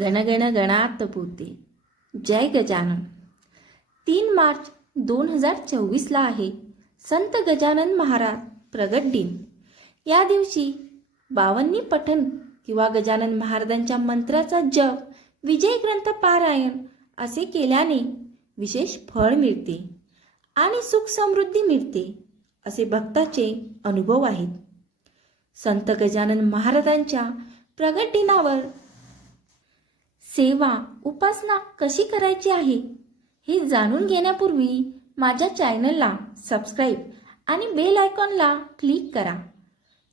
गणगण गणात पोते जय गजानन. तीन मार्च दोन हजार चोवीसला आहे. संत गजानन महाराज प्रगट दिन. या दिवशी बावन्नी पठण किंवा गजानन महाराजांच्या मंत्राचा जप विजय ग्रंथ पारायण असे केल्याने विशेष फळ मिळते आणि सुख समृद्धी मिळते असे भक्ताचे अनुभव आहेत. संत गजानन महाराजांच्या प्रगट दिनावर सेवा उपासना कशी करायची आहे? हे जाणून घेण्यापूर्वी माझ्या चॅनलला सबस्क्राईब आणि बेल आयकॉनला क्लिक करा.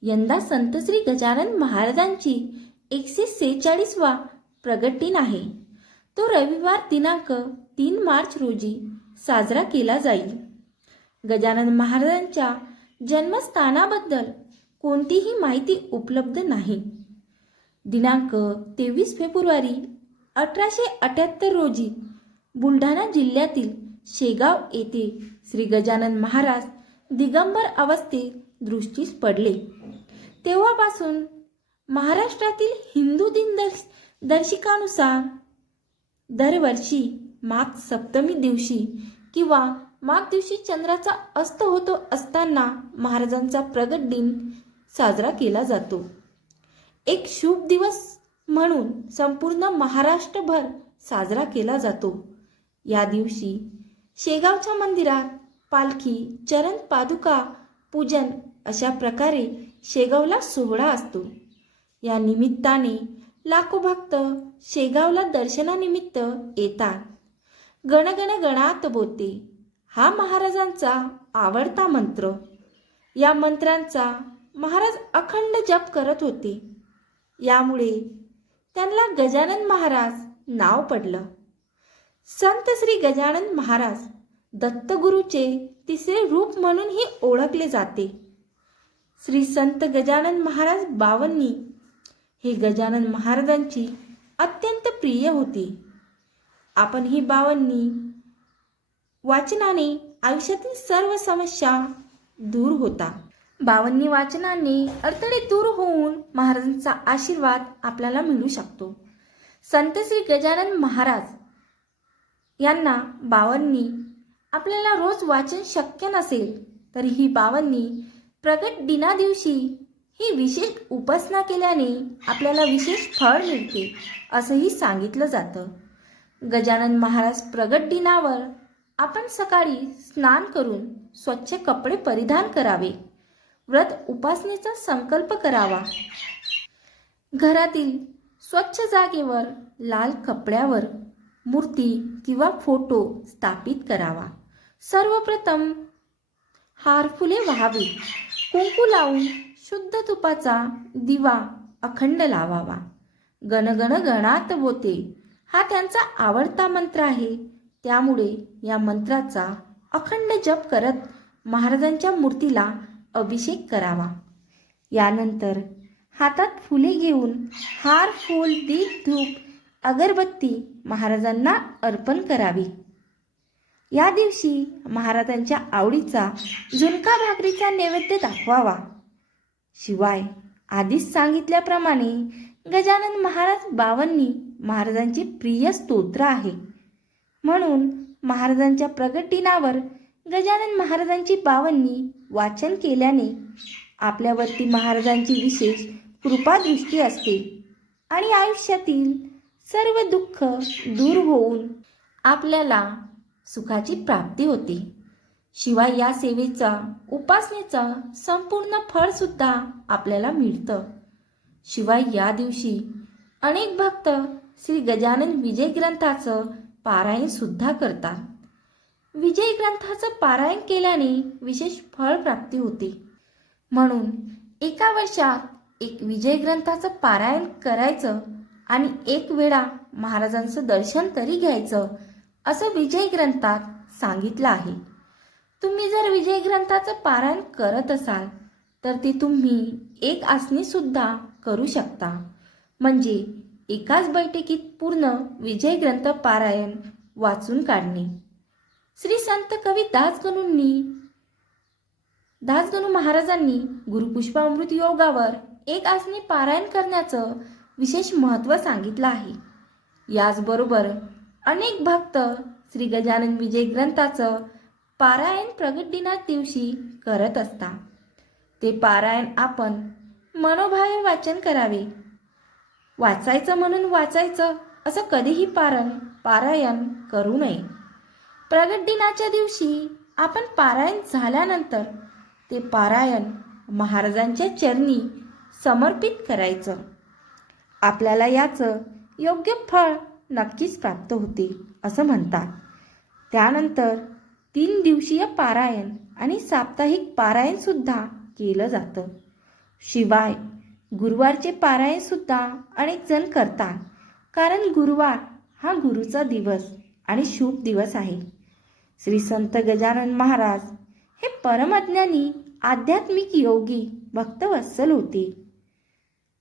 यंदा संत श्री गजानन महाराजांची एकशे सेहेचाळीसवा प्रगटीन आहे. तो रविवार दिनांक तीन मार्च रोजी साजरा केला जाईल. गजानन महाराजांच्या जन्मस्थानाबद्दल कोणतीही माहिती उपलब्ध नाही. दिनांक तेवीस फेब्रुवारी अठराशे अठ्याहत्तर रोजी बुलढाणा जिल्ह्यातील शेगाव येथे श्री गजानन महाराज दिगंबर अवस्थेत दृष्टीस पडले. तेव्हापासून महाराष्ट्रातील हिंदू दिनदर्श दर्शिकानुसार दरवर्षी माघ सप्तमी दिवशी किंवा माघ दिवशी चंद्राचा अस्त होतो असताना महाराजांचा प्रगट दिन साजरा केला जातो. एक शुभ दिवस म्हणून संपूर्ण महाराष्ट्रभर साजरा केला जातो. या दिवशी शेगावच्या मंदिरात पालखी चरण पादुका पूजन अशा प्रकारे शेगावला सोहळा असतो. या निमित्ताने लाखो भक्त शेगावला दर्शनानिमित्त येतात. गणगण गणात बोते हा महाराजांचा आवडता मंत्र. या मंत्रांचा महाराज अखंड जप करत होते. यामुळे त्यांना गजानन महाराज नाव पडलं. संत श्री गजानन महाराज दत्तगुरूचे तिसरे रूप म्हणूनही ओळखले जाते. श्री संत गजानन महाराज बावन्नी हे गजानन महाराजांची अत्यंत प्रिय होती. आपण ही बावन्नी वाचनाने आयुष्यातील सर्व समस्या दूर होता. बावन्नी वाचनाने अडथळे दूर होऊन महाराजांचा आशीर्वाद आपल्याला मिळू शकतो. संत श्री गजानन महाराज यांना बावन्नी आपल्याला रोज वाचन शक्य नसेल तरी ही बावन्नी प्रगट दिना दिवशी ही विशेष उपासना केल्याने आपल्याला विशेष फळ मिळते असंही सांगितलं जातं. गजानन महाराज प्रगट दिनावर आपण सकाळी स्नान करून स्वच्छ कपडे परिधान करावे. व्रत उपासनेचा संकल्प करावा. घरातील स्वच्छ जागेवर लाल कपड्यावर मूर्ती किंवा फोटो स्थापित करावा. सर्वप्रथम हार फुले व्हावी. कुंकू लावून शुद्ध तुपाचा दिवा अखंड लावावा. गणगण गणात बोते. हा त्यांचा आवडता मंत्र आहे. त्यामुळे या मंत्राचा अखंड जप करत महाराजांच्या मूर्तीला अभिषेक करावा. यानंतर हातात फुले घेऊन हार फूल दीप धूप अगरबत्ती महाराजांना अर्पण करावी. या दिवशी महाराजांच्या आवडीचा झुणका भाकरीचा नैवेद्य दाखवावा. शिवाय आधीच सांगितल्याप्रमाणे गजानन महाराज बावन्नी महाराजांचे प्रिय स्तोत्र आहे. म्हणून महाराजांच्या प्रगट दिनावर गजानन महाराजांची बावन्नी वाचन केल्याने आपल्यावरती महाराजांची विशेष कृपादृष्टी असते आणि आयुष्यातील सर्व दुःख दूर होऊन आपल्याला सुखाची प्राप्ती होते. शिवाय या सेवेचा उपासनेचा संपूर्ण फळसुद्धा आपल्याला मिळतं. शिवाय या दिवशी अनेक भक्त श्री गजानन विजय ग्रंथाचं पारायणसुद्धा करतात. विजय ग्रंथाचं पारायण केल्याने विशेष फळ प्राप्ती होते. म्हणून एका वर्षात एक विजय ग्रंथाचं पारायण करायचं आणि एक वेळा महाराजांचं दर्शन तरी घ्यायचं असं विजय ग्रंथात सांगितलं आहे. तुम्ही जर विजय ग्रंथाचं पारायण करत असाल तर ती तुम्ही एक आसनी सुद्धा करू शकता. म्हणजे एकाच बैठकीत पूर्ण विजय ग्रंथ पारायण वाचून काढणे. श्री संत कवी दासगणूंनी दासगणू महाराजांनी गुरुपुष्पामृत योगावर एक आसनी पारायण करण्याचं विशेष महत्त्व सांगितलं आहे. याचबरोबर अनेक भक्त श्री गजानन विजय ग्रंथाचं पारायण प्रगट दिना दिवशी करत असता ते पारायण आपण मनोभावे वाचन करावे. वाचायचं म्हणून वाचायचं असं कधीही पारण पारायण करू नये. प्रगट दिनाच्या दिवशी आपण पारायण झाल्यानंतर ते पारायण महाराजांच्या चरणी समर्पित करायचं. आपल्याला याचं योग्य फळ नक्कीच प्राप्त होते असं म्हणतात. त्यानंतर तीन दिवसीय पारायण आणि साप्ताहिक पारायणसुद्धा केलं जातं. शिवाय गुरुवारचे पारायणसुद्धा अनेक जण करतात कारण गुरुवार हा गुरुचा दिवस आणि शुभ दिवस आहे. श्री संत गजानन महाराज हे परमज्ञानी आध्यात्मिक योगी भक्तवत्सल होते.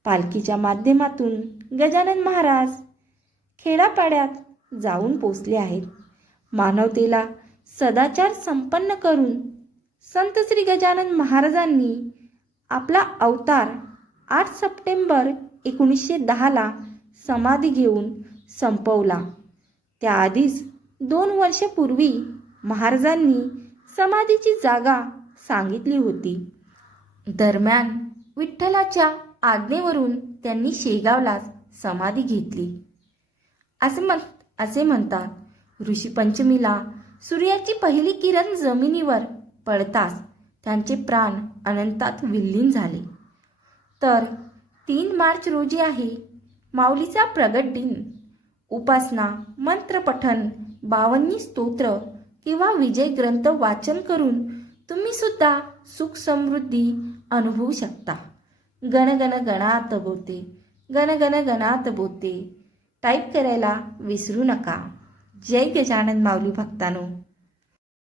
पालखीच्या माध्यमातून गजानन महाराज खेडापाड्यात जाऊन पोचले आहेत. मानवतेला सदाचार संपन्न करून संत श्री गजानन महाराजांनी आपला अवतार आठ सप्टेंबर एकोणीसशे दहाला समाधी घेऊन संपवला. त्याआधीच दोन वर्षपूर्वी महाराजांनी समाधीची जागा सांगितली होती. दरम्यान विठ्ठलाच्या आज्ञेवरून त्यांनी शेगावलाच समाधी घेतली. असे म्हण असे म्हणतात ऋषीपंचमीला सूर्याची पहिली किरण जमिनीवर पडताच त्यांचे प्राण अनंतात विलीन झाले. तर तीन मार्च रोजी आहे माऊलीचा प्रगट दिन. उपासना मंत्रपठन बावन्नी स्तोत्र किंवा विजय ग्रंथ वाचन करून तुम्ही सुद्धा सुख समृद्धी अनुभवू शकता. गण गण गणात बोते गण गण गणात बोते. टाईप करायला विसरू नका. जय गजानन माऊली भक्तानो.